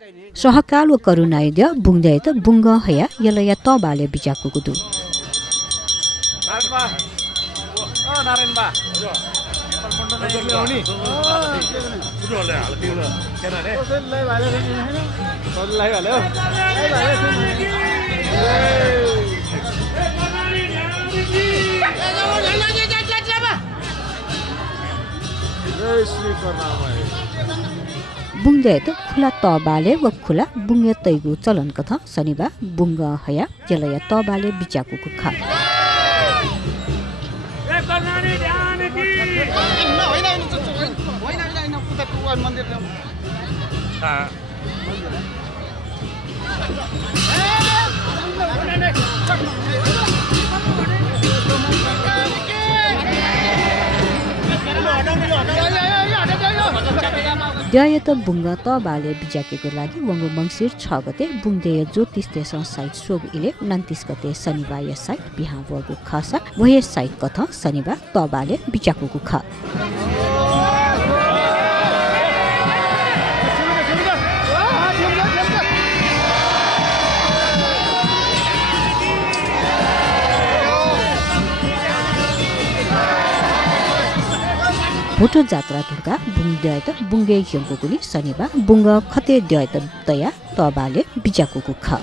सहकाल व करुणाइद्य बुंगदे त बुंग हया यलया तबाले बिचाको कुदु बुंगदे त खुला तबाले व खुला बुंगे तैगु चलन कथा शनिबार बुंग हया यलया तबाले बिचाको कुखा द्ययत बुंग तबाले बिजाकेको लागि वंगु मंसिर 6 गते बुंगदेय ज्योतिष स्टेशन साइट सोग इले 29 गते शनिबार या साइट बिहान वर्गु खासा वहे साइट कथा शनिबार तबाले बिचाको खा भोटो जात्रा धुर्का बुंग द्ययत बुंगे यंगु कुली शनिबार बुंग खते द्ययत तया तबाले बिचाको खा